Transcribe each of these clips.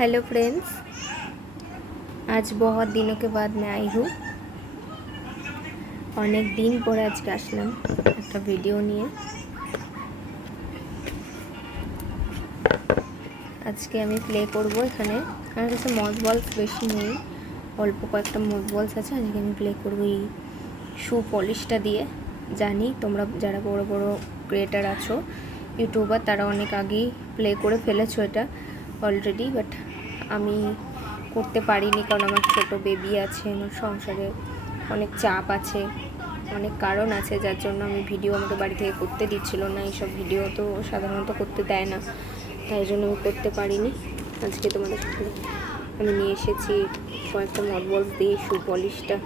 Hello friends, आज बहुत दिनों के बाद मैं आई हूँ। অনেক দিন পরে আজকে আসলাম একটা ভিডিও নিয়ে। আজকে আমি প্লে করব। এখানে আমার কাছে মস বলস বেশি নেই, অল্প কয়েকটা মস বলস আছে। আজকে আমি প্লে করব এই শু পলিশটা দিয়ে। জানি তোমরা যারা বড় বড় ক্রিয়েটার আছো, ইউটিউবার, তারা অনেক আগেই প্লে করে ফেলেছো এটা অলরেডি, বাট আমি করতে পারিনি কারণ আমার ছোট বেবি আছে, আমার সংসারে অনেক চাপ আছে, অনেক কারণ আছে, যার জন্য আমি ভিডিও আমাকে বাড়ি থেকে করতে দিচ্ছিল না। এইসব ভিডিও তো সাধারণত করতে দেয় না, তাই জন্য আমি করতে পারিনি। আজকে তোমাদের সাথে আমি নিয়ে এসেছি কয়েকটা মড বলস দিয়ে শু পলিশটা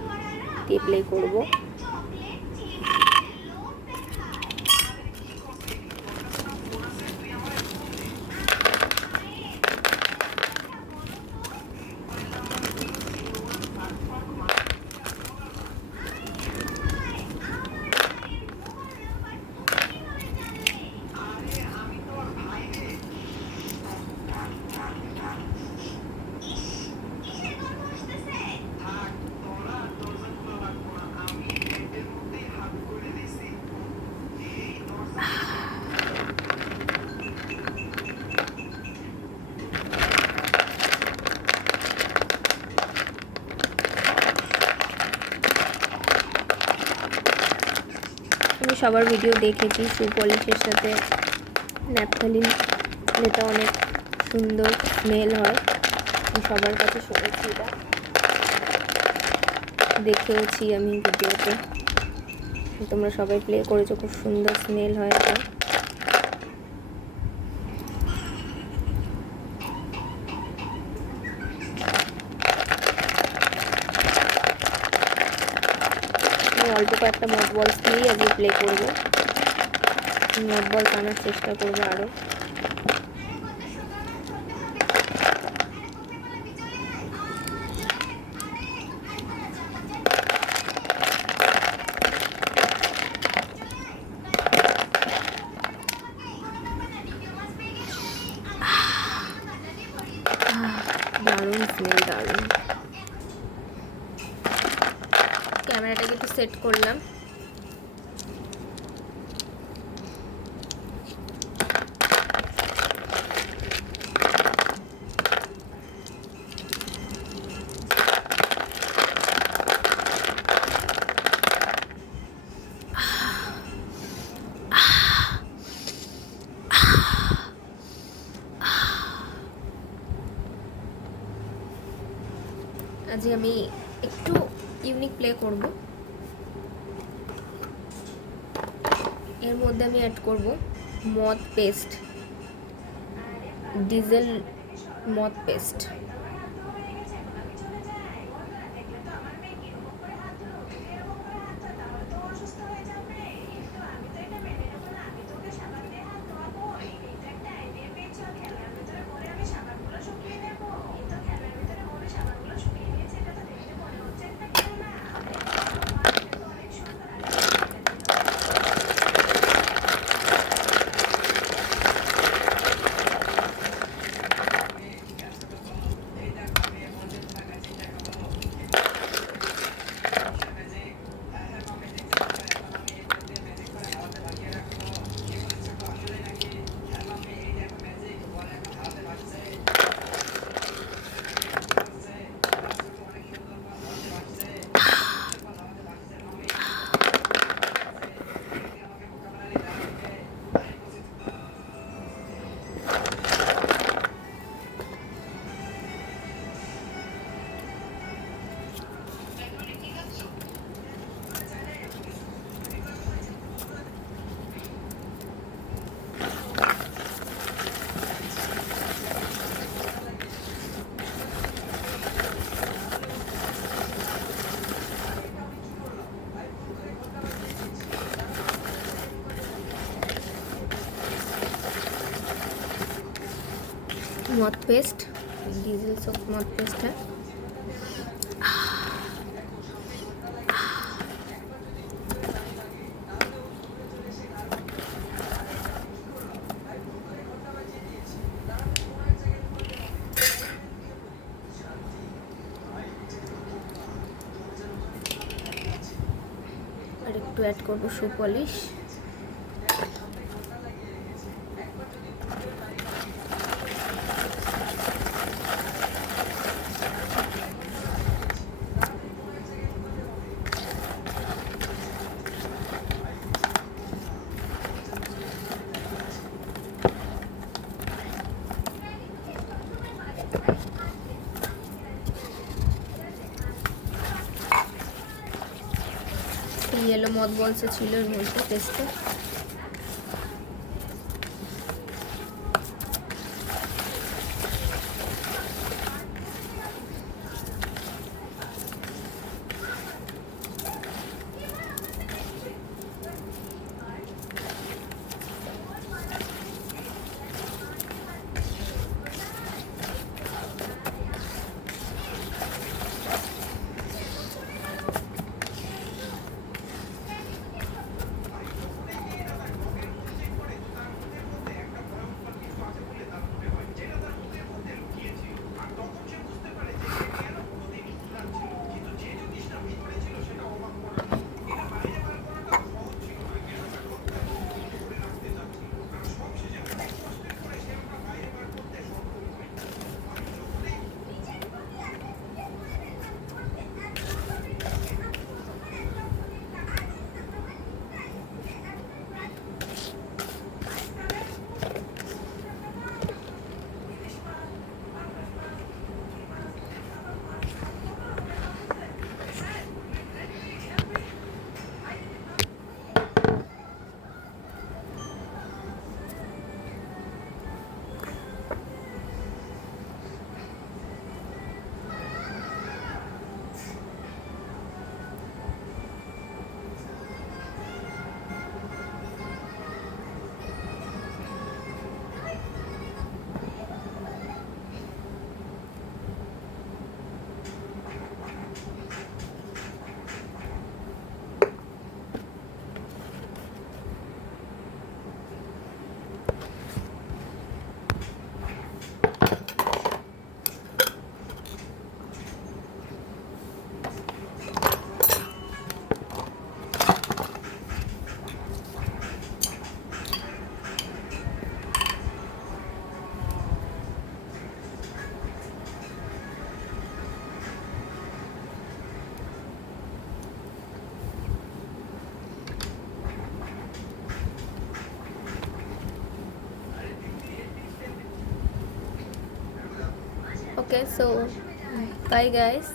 দিয়ে প্লে করবো। আমি সবার ভিডিও দেখেছি শু পলিশের সাথে ন্যাপথলিন, যেটা অনেক সুন্দর স্মেল হয়। আমি সবার কাছে শুনেছি, এটা দেখেওছি আমি ভিডিওতে। তোমরা সবাই প্লে করেছো, খুব সুন্দর স্মেল হয় এটা। অল্প কয়েকটা মড বলস দিয়েই আজকে প্লে করবো। মড বলস আনার চেষ্টা করবো আরও। দারুণ স্মেল, দারুণ। ক্যামেরাটাকে একটু সেট করলাম। আজ আমি একটু ইউনিক প্লে করব। এর মধ্যে আমি অ্যাড করব মদ পেস্ট, ডিজেল মদ পেস্ট। मद पेस्ट, डीजल सोप मद पेस्ट है। একটু অ্যাড করবো শু পলিশ। ইয়েলো মথ বলসও ছিল এর মধ্যে পেস্টে। ওকে, সো বাই গাইস,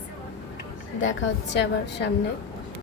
দেখা হচ্ছে আবার সামনে।